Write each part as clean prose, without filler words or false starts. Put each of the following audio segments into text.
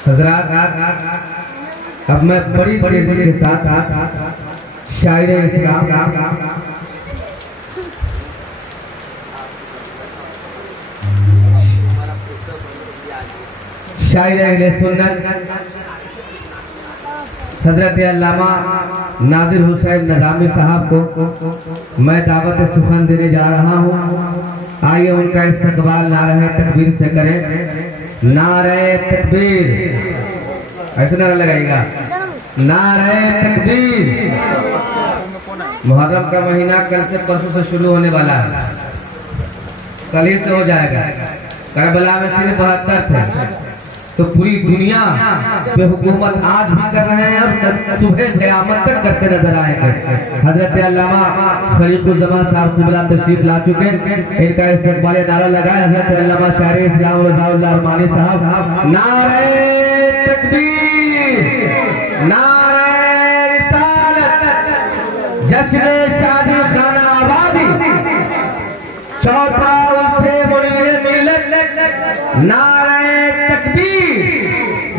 हज़रात अब मैं बड़ी तेजी के साथ शायरे इस्लाम शायरे अहले सुन्नत हजरत अल्लामा नादिर हुसैन नज़ामी साहब को मैं दावत सुखन देने जा रहा हूँ। आइए उनका इस्तकबाल नारे तकबीर से करें। नारे तकबीर, ऐसे नारा लगाएगा, नारे तकबीर। मुहर्रम का महीना कल से परसों से शुरू होने वाला है, कल ही से हो जाएगा। करबला में सिर्फ 72 थे, तो पूरी दुनिया पे हुकूमत आज भी कर रहे हैं और सुबह क़यामत तक करते नजर आएंगे। हजरत अल्लामा खलीफुज़्ज़मान साहब क़िबला तशरीफ ला चुके, इनका इस्तकबाल नारा लगाए हजरत अल्लामा शायरे इस्लाम रज़ाउल्लाह रहमानी साहब। नारे तकबीर, नारे रिसालत, जश्न शादी खाना आबादी, चौथा उसे मुनीरे मिल्लत। नारे तकबीर,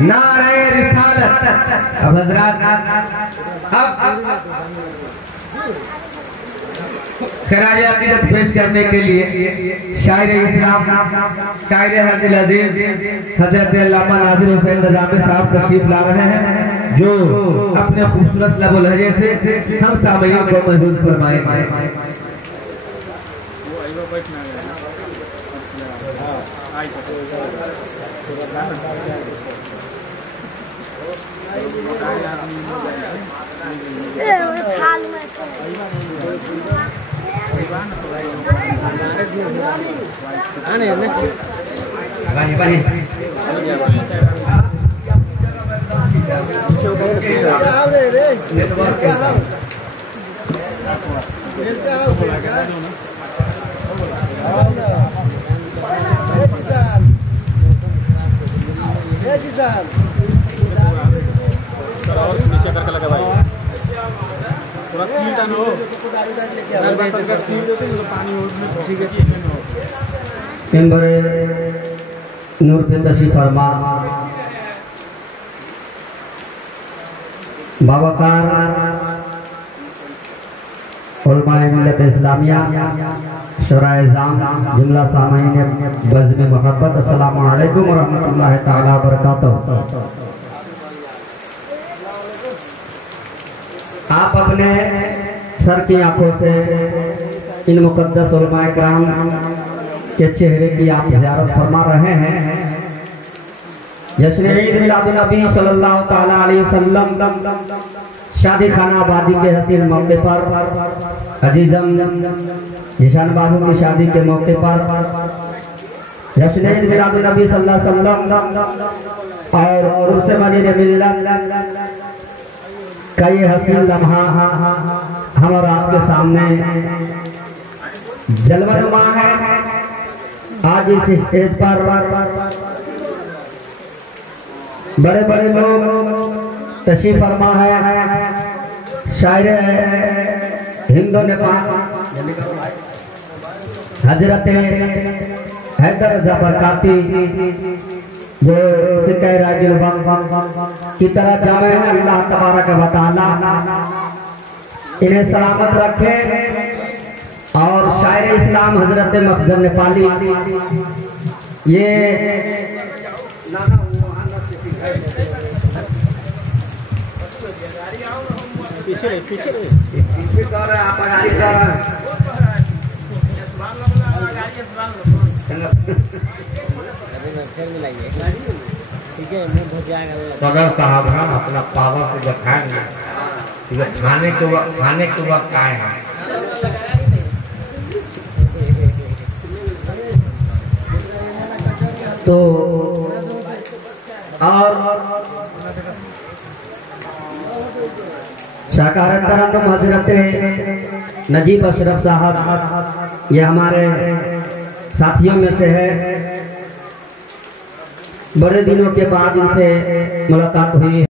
नारे रिसालत। अब हज़रात खराज अक़ीदत पेश करने के लिए शायरे इस्लाम शायरे हज़रत अज़ीज़ हज़रत अल्लामा नादिर हुसैन नज़ामी साहब तशरीफ ला रहे हैं, जो अपने खूबसूरत लबो लहजे से हम सामईन को महफूज फरमाएंगे। नूर पे तशरीफ फरमा बावकार उलमाए मिल्लत इस्लामिया शराए जाम जुमला सामाईन बज़्म मोहब्बत, अस्सलामु अलैकुम व रहमतुल्लाहि तआला व बरकातहू। आप अपने सर की आंखों से इन मुक़द्दस उलमाए किराम के चेहरे की आप ज़ियारत फरमा रहे हैं। जश्न ईद मिलादुन नबी सल्लल्लाहु तआला अलैहि वसल्लम शादी खाना आबादी के हसीन मौके पर अजीज़म जिशान बाबू की शादी के मौके पर जश्न ईद मिलादुन नबी सल्लल्लाहु अलैहि वसल्लम और उर्से मजीद मिल्लत का ये हसीन लम्हा हम और आपके सामने जलवानुमा है। आज इस स्टेज पर बड़े बड़े लोग तशरीफ फरमा है। शायरे हिंदो नेपाल हजरत हैदर रज़ा बरकाती जो सिक्का राजुल वक्त की तरह जमे हैं, अल्लाह तबारक व तआला इन्हें सलामत रखे। और शायर इस्लाम हजरत मखज़र नेपाली ये पीछे आप सदर साहब हम अपना पावर को दिखाएंगे, खाने के वक्त आए हैं। तो और शाकारा तरन्नुम हजरत नजीब अशरफ साहब ये हमारे साथियों में से है। बड़े दिनों के बाद इनसे मुलाकात हुई।